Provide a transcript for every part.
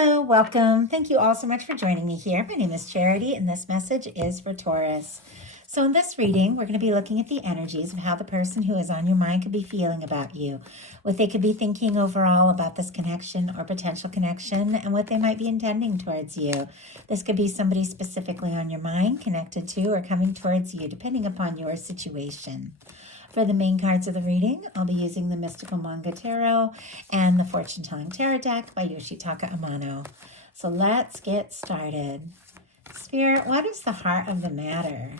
Hello, welcome. Thank you all so much for joining me here. My name is Charity, and this message is for Taurus. So in this reading, we're going to be looking at the energies of how the person who is on your mind could be feeling about you, what they could be thinking overall about this connection or potential connection, and what they might be intending towards you. This could be somebody specifically on your mind, connected to, or coming towards you, depending upon your situation. For the main cards of the reading, I'll be using the Mystical Manga Tarot and the Fortune Telling Tarot deck by Yoshitaka Amano. So let's get started. Spirit, what is the heart of the matter?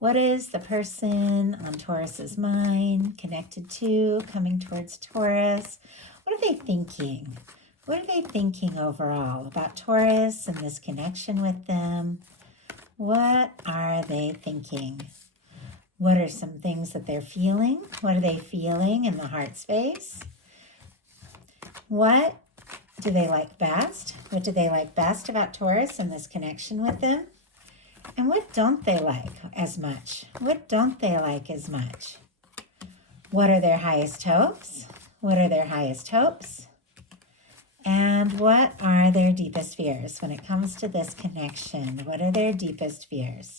What is the person on Taurus's mind, connected to, coming towards Taurus? What are they thinking? What are they thinking overall about Taurus and this connection with them? What are they thinking? What are some things that they're feeling? What are they feeling in the heart space? What do they like best? What do they like best about Taurus and this connection with them? And what don't they like as much? What don't they like as much? What are their highest hopes? What are their highest hopes? And what are their deepest fears when it comes to this connection? What are their deepest fears?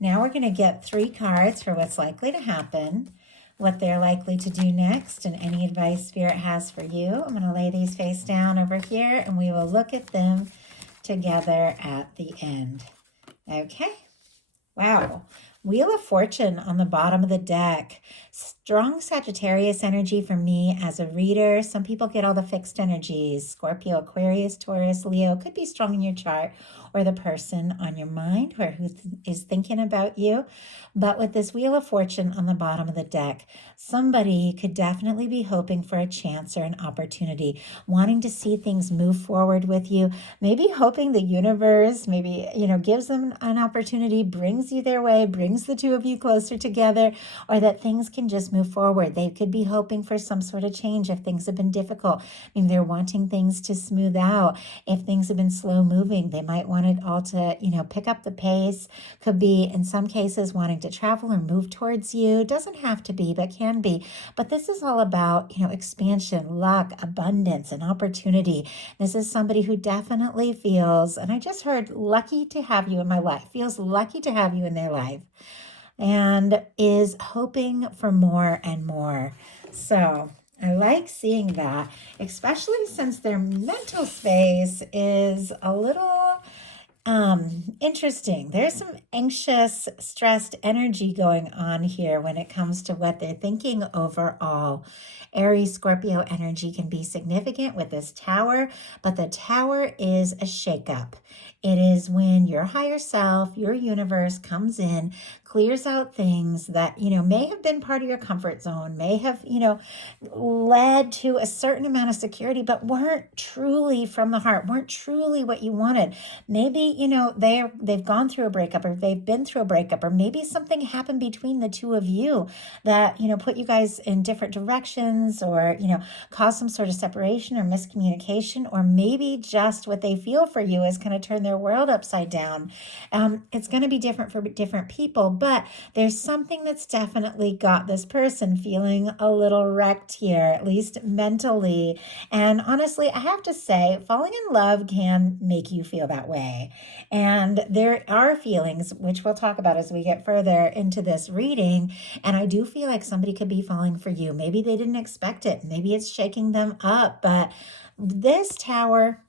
Now we're going to get 3 cards for what's likely to happen, what they're likely to do next, and any advice Spirit has for you. I'm going to lay these face down over here, and we will look at them together at the end. Okay. Wow. Wheel of Fortune on the bottom of the deck. Strong Sagittarius energy for me as a reader. Some people get all the fixed energies. Scorpio, Aquarius, Taurus, Leo could be strong in your chart, or the person on your mind or who is thinking about you. But with this Wheel of Fortune on the bottom of the deck, somebody could definitely be hoping for a chance or an opportunity, wanting to see things move forward with you, maybe hoping the universe maybe, gives them an opportunity, brings you their way, brings the two of you closer together, or that things can just move forward. They could be hoping for some sort of change if things have been difficult. I mean, they're wanting things to smooth out. If things have been slow moving, they might want it all to, pick up the pace. Could be, in some cases, wanting to travel or move towards you. Doesn't have to be, but can be. But this is all about, expansion, luck, abundance, and opportunity. This is somebody who definitely feels, and I just heard, lucky to have you in my life, feels lucky to have you in their life, and is hoping for more and more. So I like seeing that, especially since their mental space is a little interesting. There's some anxious, stressed energy going on here when it comes to what they're thinking overall. Aries, Scorpio energy can be significant with this tower, but the tower is a shakeup. It is when your higher self, your universe comes in, clears out things that, may have been part of your comfort zone, may have, led to a certain amount of security, but weren't truly from the heart, weren't truly what you wanted. Maybe, they've gone through a breakup, or they've been through a breakup, or maybe something happened between the two of you that, put you guys in different directions, or, caused some sort of separation or miscommunication, or maybe just what they feel for you is kind of turn their world upside down. It's going to be different for different people, but there's something that's definitely got this person feeling a little wrecked here, at least mentally. And honestly, I have to say, falling in love can make you feel that way. And there are feelings, which we'll talk about as we get further into this reading. And I do feel like somebody could be falling for you. Maybe they didn't expect it. Maybe it's shaking them up. But this tower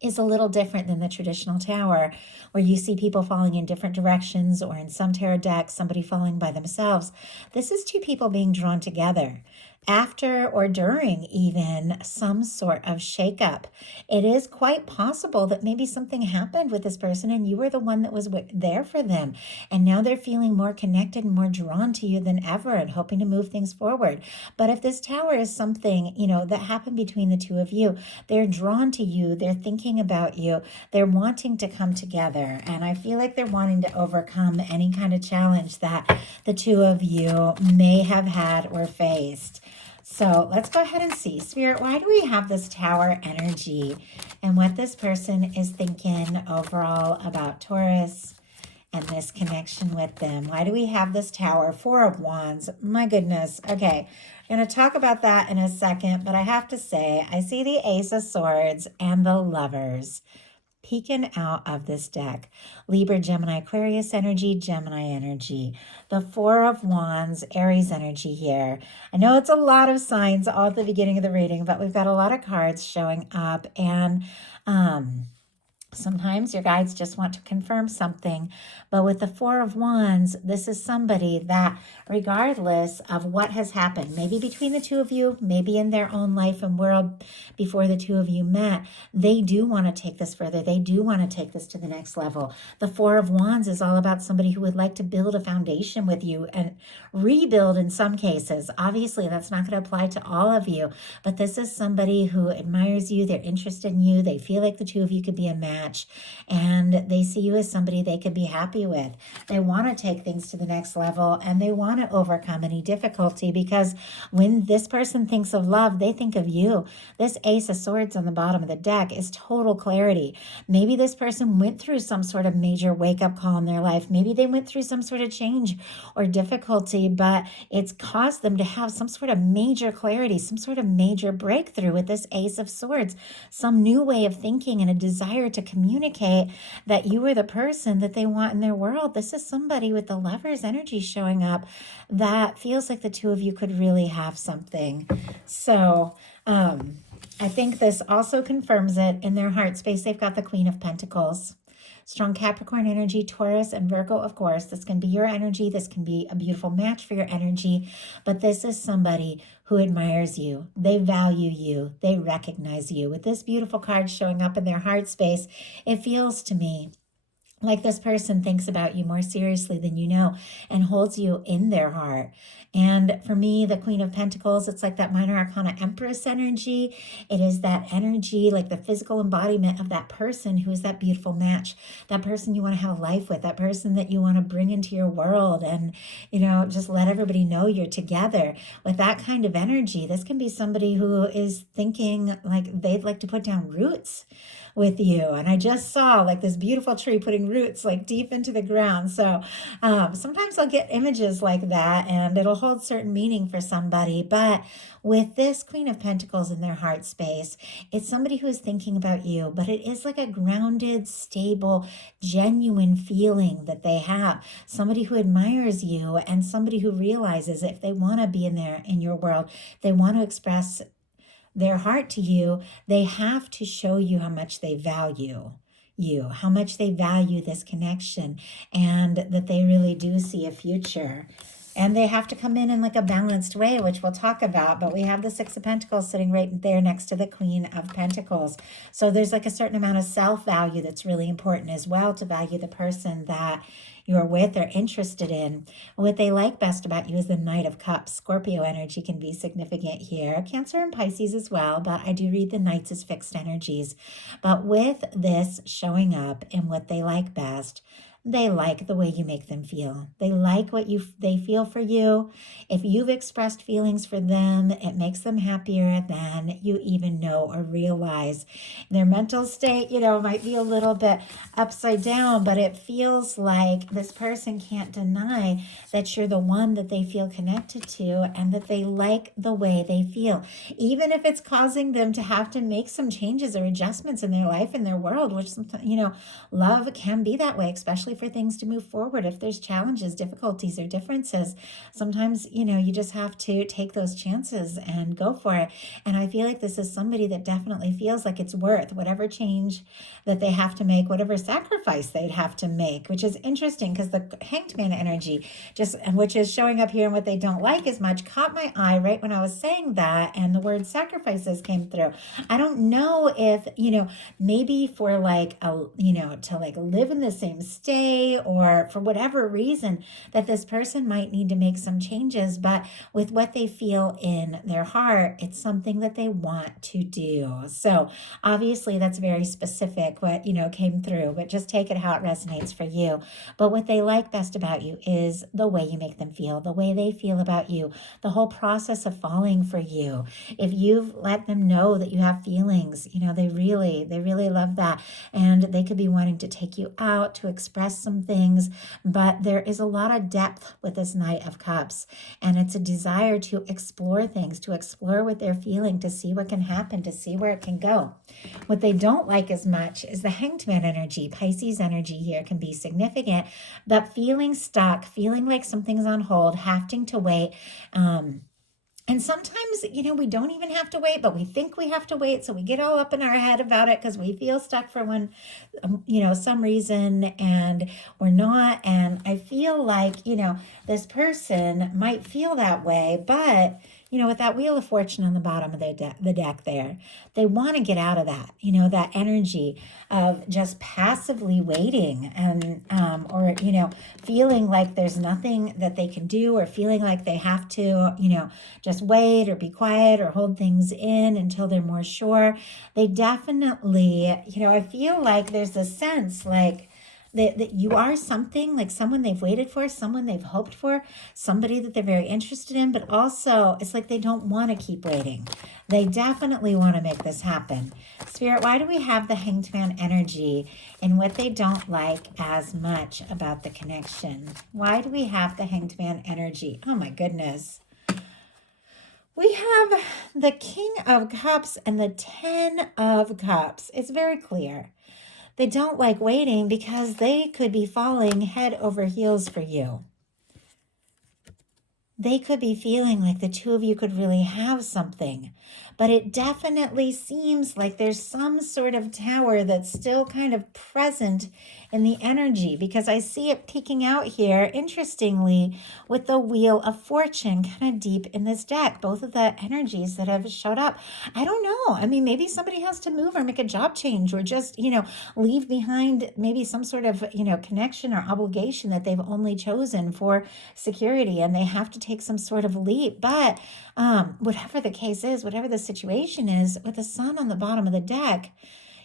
is a little different than the traditional tower, where you see people falling in different directions, or in some tarot decks, somebody falling by themselves. This is 2 people being drawn together after or during even some sort of shakeup. It is quite possible that maybe something happened with this person and you were the one that was there for them. And now they're feeling more connected and more drawn to you than ever and hoping to move things forward. But if this tower is something, that happened between the 2 of you, they're drawn to you, they're thinking about you, they're wanting to come together. And I feel like they're wanting to overcome any kind of challenge that the 2 of you may have had or faced. So let's go ahead and see. Spirit, why do we have this tower energy, and what this person is thinking overall about Taurus and this connection with them. Why do we have this Tower? Four of Wands. My goodness. Okay. I'm going to talk about that in a second, but I have to say, I see the Ace of Swords and the Lovers peeking out of this deck. Libra, Gemini, Aquarius energy, Gemini energy. The Four of Wands, Aries energy here. I know it's a lot of signs all at the beginning of the reading, but we've got a lot of cards showing up, and sometimes your guides just want to confirm something. But with the Four of Wands, this is somebody that, regardless of what has happened, maybe between the two of you, maybe in their own life and world before the two of you met, they do want to take this further. They do want to take this to the next level. The Four of Wands is all about somebody who would like to build a foundation with you and rebuild in some cases. Obviously, that's not going to apply to all of you, but this is somebody who admires you. They're interested in you. They feel like the two of you could be a match, and they see you as somebody they could be happy with. They want to take things to the next level, and they want to overcome any difficulty, because when this person thinks of love, they think of you. This Ace of Swords on the bottom of the deck is total clarity. Maybe this person went through some sort of major wake-up call in their life. Maybe they went through some sort of change or difficulty, but it's caused them to have some sort of major clarity, some sort of major breakthrough with this Ace of Swords, some new way of thinking and a desire to communicate that you are the person that they want in their world. This is somebody with the Lover's energy showing up that feels like the two of you could really have something. So, I think this also confirms it in their heart space. They've got the Queen of Pentacles. Strong Capricorn energy, Taurus, and Virgo, of course. This can be your energy. This can be a beautiful match for your energy. But this is somebody who admires you. They value you. They recognize you. With this beautiful card showing up in their heart space, it feels to me like this person thinks about you more seriously than you know and holds you in their heart. And for me, the Queen of Pentacles, it's like that minor arcana Empress energy. It is that energy, like the physical embodiment of that person who is that beautiful match, that person you want to have a life with, that person that you want to bring into your world and, just let everybody know you're together. With that kind of energy, this can be somebody who is thinking like they'd like to put down roots with you. And I just saw like this beautiful tree putting roots like deep into the ground. So sometimes I'll get images like that and it'll hold certain meaning for somebody. But with this Queen of Pentacles in their heart space, it's somebody who is thinking about you, but it is like a grounded, stable, genuine feeling that they have. Somebody who admires you and somebody who realizes if they want to be in your world, they want to express their heart to you, they have to show you how much they value you, how much they value this connection, and that they really do see a future. And they have to come in like a balanced way, which we'll talk about. But we have the Six of Pentacles sitting right there next to the Queen of Pentacles. So there's like a certain amount of self-value that's really important as well, to value the person that you're with or interested in. What they like best about you is the Knight of Cups. Scorpio energy can be significant here. Cancer and Pisces as well, but I do read the Knights as fixed energies. But with this showing up and what they like best, they like the way you make them feel. They like what they feel for you. If you've expressed feelings for them, it makes them happier than you even know or realize. Their mental state, might be a little bit upside down, but it feels like this person can't deny that you're the one that they feel connected to and that they like the way they feel. Even if it's causing them to have to make some changes or adjustments in their life, in their world, which sometimes, love can be that way, especially for things to move forward. If there's challenges, difficulties, or differences, sometimes, you just have to take those chances and go for it. And I feel like this is somebody that definitely feels like it's worth whatever change that they have to make, whatever sacrifice they'd have to make, which is interesting because the Hanged Man energy, which is showing up here and what they don't like as much, caught my eye right when I was saying that, and the word sacrifices came through. I don't know if, maybe for to live in the same state, or for whatever reason that this person might need to make some changes, but with what they feel in their heart, it's something that they want to do. So obviously that's very specific what came through, but just take it how it resonates for you. But what they like best about you is the way you make them feel, the way they feel about you, the whole process of falling for you. If you've let them know that you have feelings, they really love that. And they could be wanting to take you out, to express express some things, but there is a lot of depth with this Knight of Cups. And it's a desire to explore things, to explore what they're feeling, to see what can happen, to see where it can go. What they don't like as much is the Hanged Man energy. Pisces energy here can be significant, but feeling stuck, feeling like something's on hold, having to wait. And sometimes, we don't even have to wait, but we think we have to wait. So we get all up in our head about it because we feel stuck for some reason, and we're not. And I feel like, this person might feel that way, but with that Wheel of Fortune on the bottom of the deck there, they want to get out of that, that energy of just passively waiting and, or, feeling like there's nothing that they can do, or feeling like they have to, just wait or be quiet or hold things in until they're more sure. They definitely, I feel like there's a sense like, that you are something, like someone they've waited for, someone they've hoped for, somebody that they're very interested in, but also it's like they don't want to keep waiting. They definitely want to make this happen. Spirit, why do we have the Hanged Man energy and what they don't like as much about the connection? Why do we have the Hanged Man energy? Oh my goodness. We have the King of Cups and the 10 of Cups. It's very clear. They don't like waiting because they could be falling head over heels for you. They could be feeling like the two of you could really have something, but it definitely seems like there's some sort of tower that's still kind of present in the energy, because I see it peeking out here, interestingly, with the Wheel of Fortune kind of deep in this deck, both of the energies that have showed up. I don't know. I mean, maybe somebody has to move or make a job change, or just, leave behind maybe some sort of, connection or obligation that they've only chosen for security, and they have to take some sort of leap. But whatever the case is, whatever the situation is, with the Sun on the bottom of the deck,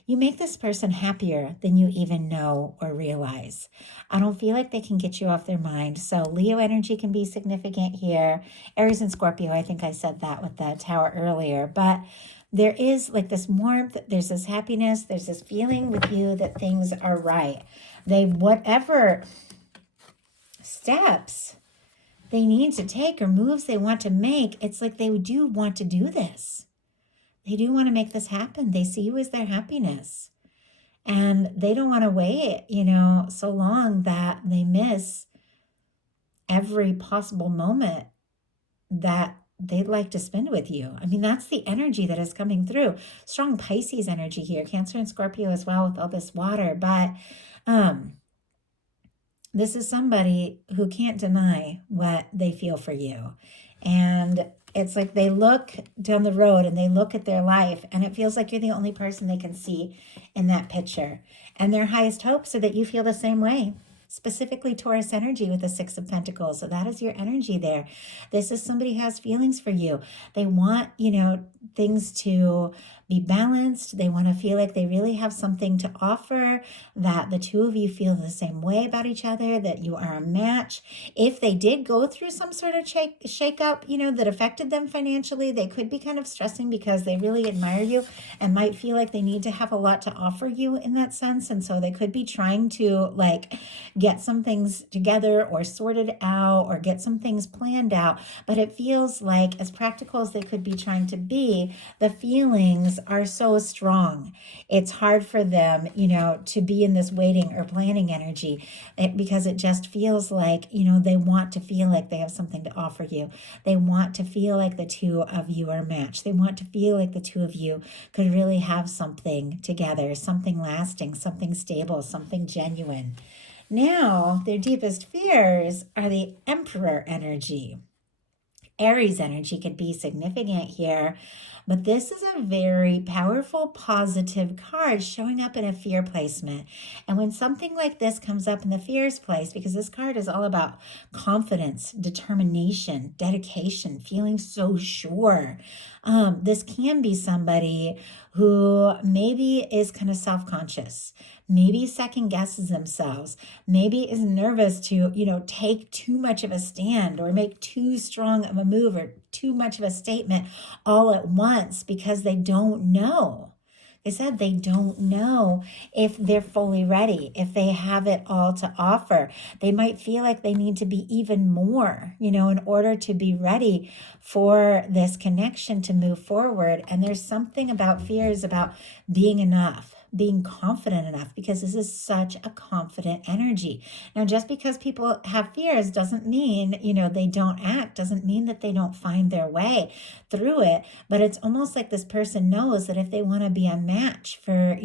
you make this person happier than you even know or realize. I don't feel like they can get you off their mind. So Leo energy can be significant here. Aries and Scorpio, I think I said that with the Tower earlier. But there is like this warmth, there's this happiness, there's this feeling with you that things are right. Whatever steps they need to take or moves they want to make, it's like they do want to do this. They do want to make this happen. They see you as their happiness. And they don't want to wait, so long that they miss every possible moment that they'd like to spend with you. I mean, that's the energy that is coming through. Strong Pisces energy here, Cancer and Scorpio as well with all this water. But this is somebody who can't deny what they feel for you. And it's like they look down the road and they look at their life, and it feels like you're the only person they can see in that picture. And their highest hopes are that you feel the same way. Specifically Taurus energy with the Six of Pentacles. So that is your energy there. This is somebody who has feelings for you. They want, things to be balanced. They want to feel like they really have something to offer, that the two of you feel the same way about each other, that you are a match. If they did go through some sort of shake-up, that affected them financially, they could be kind of stressing because they really admire you and might feel like they need to have a lot to offer you in that sense. And so they could be trying to get some things together or sorted out or get some things planned out. But it feels like, as practical as they could be trying to be, the feelings are so strong. It's hard for them, to be in this waiting or planning energy, because it just feels like, they want to feel like they have something to offer you. They want to feel like the two of you are matched. They want to feel like the two of you could really have something together, something lasting, something stable, something genuine. Now, their deepest fears are the Emperor energy. Aries energy could be significant here, but this is a very powerful, positive card showing up in a fear placement. And when something like this comes up in the fears place, because this card is all about confidence, determination, dedication, feeling so sure. This can be somebody who maybe is kind of self-conscious, maybe second guesses themselves, maybe is nervous to, take too much of a stand or make too strong of a move or too much of a statement all at once because they don't know. I said they don't know if they're fully ready, if they have it all to offer. They might feel like they need to be even more, in order to be ready for this connection to move forward. And there's something about fears about being enough, being confident enough, because this is such a confident energy. Now, just because people have fears doesn't mean, they don't act, doesn't mean that they don't find their way through it. But it's almost like this person knows that if they want to be a match for,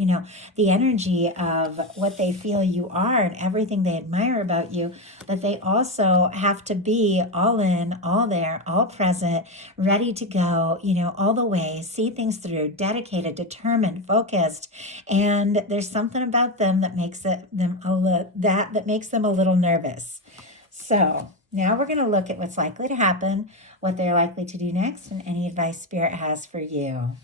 the energy of what they feel you are and everything they admire about you, that they also have to be all in, all there, all present, ready to go, all the way, see things through, dedicated, determined, focused. And there's something about them that makes that makes them a little nervous. So now we're going to look at what's likely to happen, what they're likely to do next, and any advice Spirit has for you.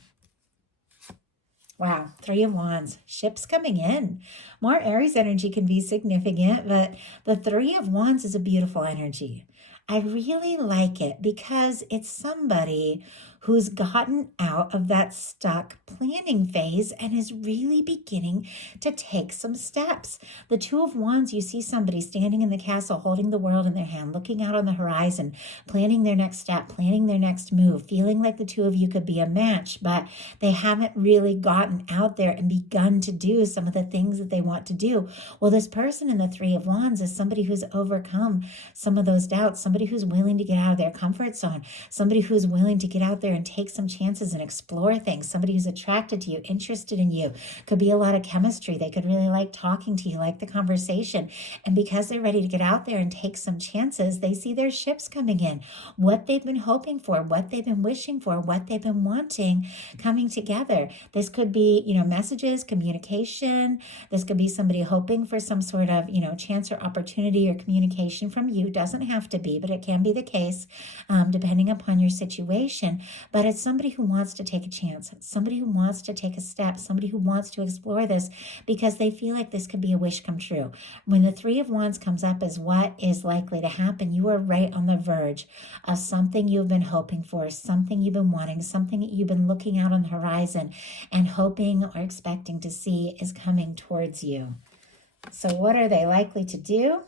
Wow, 3 of Wands, ships coming in. More Aries energy can be significant, but the 3 of Wands is a beautiful energy. I really like it because it's somebody who's gotten out of that stuck planning phase and is really beginning to take some steps. The 2 of Wands, you see somebody standing in the castle, holding the world in their hand, looking out on the horizon, planning their next step, planning their next move, feeling like the 2 of you could be a match, but they haven't really gotten out there and begun to do some of the things that they want to do. Well, this person in the 3 of Wands is somebody who's overcome some of those doubts, somebody who's willing to get out of their comfort zone, somebody who's willing to get out there and take some chances and explore things, somebody who's attracted to you, interested in you. Could be a lot of chemistry. They could really like talking to you, like the conversation. And because they're ready to get out there and take some chances, they see their ships coming in, what they've been hoping for, what they've been wishing for, what they've been wanting coming together. This could be, messages, communication. This could be somebody hoping for some sort of, chance or opportunity or communication from you. Doesn't have to be, but it can be the case, depending upon your situation. But it's somebody who wants to take a chance, somebody who wants to take a step, somebody who wants to explore this because they feel like this could be a wish come true. When the 3 of Wands comes up as what is likely to happen, you are right on the verge of something you've been hoping for, something you've been wanting, something that you've been looking out on the horizon and hoping or expecting to see is coming towards you. So what are they likely to do?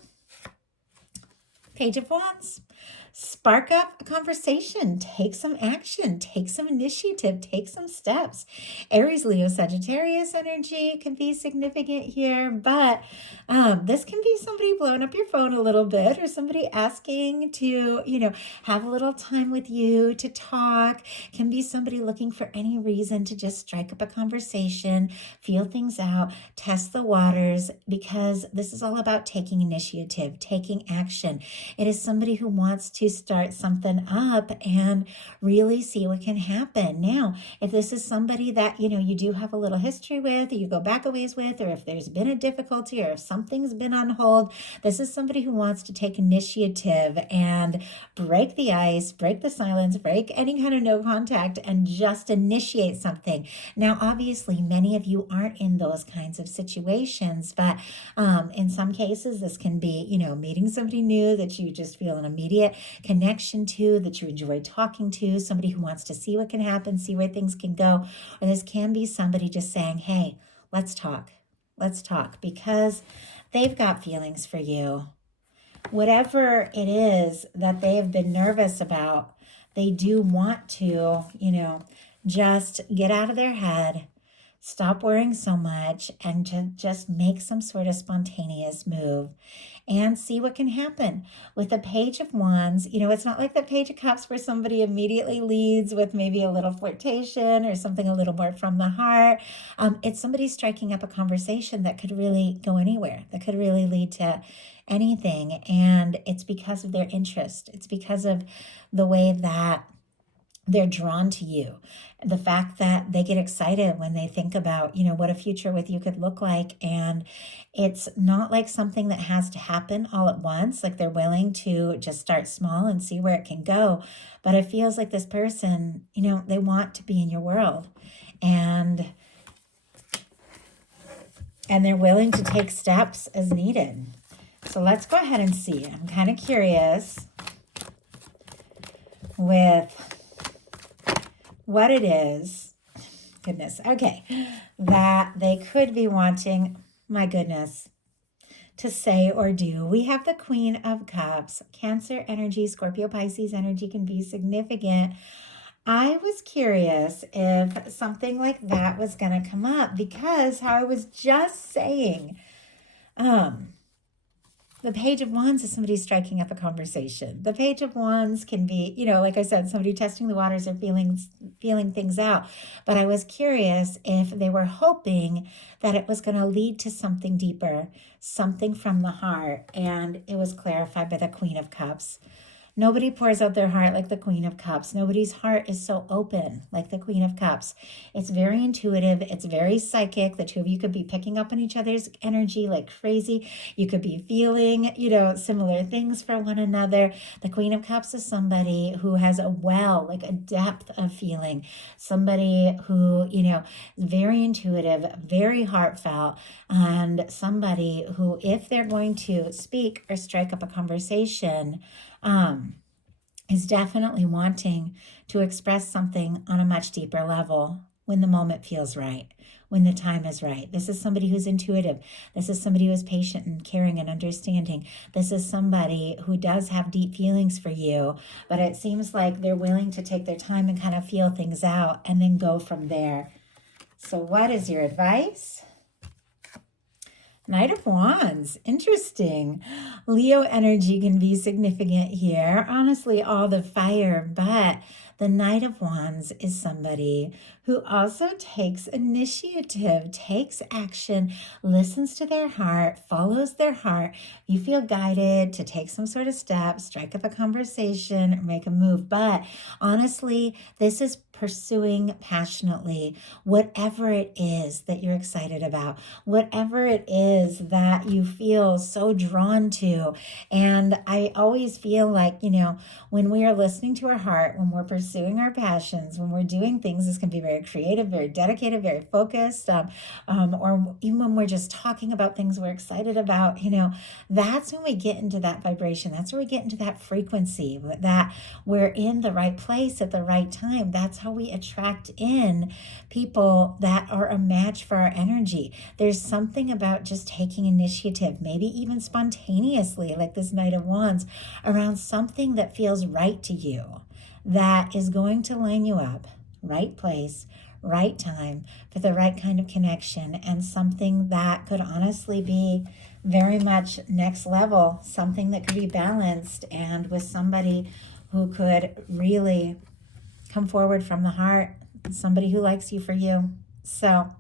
Page of Wands. Spark up a conversation, take some action, take some initiative, take some steps. Aries, Leo, Sagittarius energy can be significant here, but this can be somebody blowing up your phone a little bit or somebody asking to, have a little time with you to talk. Can be somebody looking for any reason to just strike up a conversation, feel things out, test the waters, because this is all about taking initiative, taking action. It is somebody who wants to start something up and really see what can happen. Now, if this is somebody that, you do have a little history with, or you go back a ways with, or if there's been a difficulty, or if something's been on hold, this is somebody who wants to take initiative and break the ice, break the silence, break any kind of no contact, and just initiate something. Now, obviously, many of you aren't in those kinds of situations, but in some cases, this can be, meeting somebody new that you just feel an immediate connection to, that you enjoy talking to, somebody who wants to see what can happen, see where things can go. Or this can be somebody just saying, hey, let's talk, because they've got feelings for you. Whatever it is that they have been nervous about, they do want to, just get out of their head, stop worrying so much, and to just make some sort of spontaneous move and see what can happen. With the Page of Wands, it's not like the Page of Cups where somebody immediately leads with maybe a little flirtation or something a little more from the heart. It's somebody striking up a conversation that could really go anywhere, that could really lead to anything. And it's because of their interest. It's because of the way that they're drawn to you. The fact that they get excited when they think about, what a future with you could look like. And it's not like something that has to happen all at once. Like they're willing to just start small and see where it can go. But it feels like this person, they want to be in your world. And they're willing to take steps as needed. So let's go ahead and see. I'm kind of curious with what it is goodness. Okay. That they could be wanting, my goodness, to say or do. We have the Queen of Cups. Cancer energy, Scorpio, Pisces energy can be significant. I was curious if something like that was going to come up because how I was just saying, um, the Page of Wands is somebody striking up a conversation. The Page of Wands can be, like I said, somebody testing the waters or feeling things out. But I was curious if they were hoping that it was going to lead to something deeper, something from the heart. And it was clarified by the Queen of Cups. Nobody pours out their heart like the Queen of Cups. Nobody's heart is so open like the Queen of Cups. It's very intuitive. It's very psychic. The two of you could be picking up on each other's energy like crazy. You could be feeling, similar things for one another. The Queen of Cups is somebody who has a well, like a depth of feeling. Somebody who, is very intuitive, very heartfelt, and somebody who, if they're going to speak or strike up a conversation, is definitely wanting to express something on a much deeper level when the moment feels right, when the time is right. This is somebody who's intuitive. This is somebody who is patient and caring and understanding. This is somebody who does have deep feelings for you, but it seems like they're willing to take their time and kind of feel things out and then go from there. So what is your advice? Knight of Wands, interesting. Leo energy can be significant here. Honestly, all the fire, but the Knight of Wands is somebody who also takes initiative, takes action, listens to their heart, follows their heart. You feel guided to take some sort of step, strike up a conversation, or make a move. But honestly, this is pursuing passionately whatever it is that you're excited about, whatever it is that you feel so drawn to. And I always feel like, when we are listening to our heart, when we're pursuing our passions, when we're doing things, this can be very creative, very dedicated, very focused, or even when we're just talking about things we're excited about, that's when we get into that vibration. That's where we get into that frequency, that we're in the right place at the right time. That's how we attract in people that are a match for our energy. There's something about just taking initiative, maybe even spontaneously, like this Knight of Wands, around something that feels right to you, that is going to line you up, right place, right time, for the right kind of connection, and something that could honestly be very much next level, something that could be balanced and with somebody who could really come forward from the heart, somebody who likes you for you. So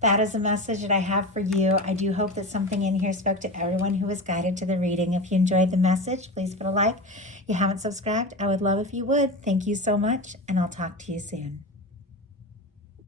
that is a message that I have for you. I do hope that something in here spoke to everyone who was guided to the reading. If you enjoyed the message, please put a like. If you haven't subscribed, I would love if you would. Thank you so much, and I'll talk to you soon.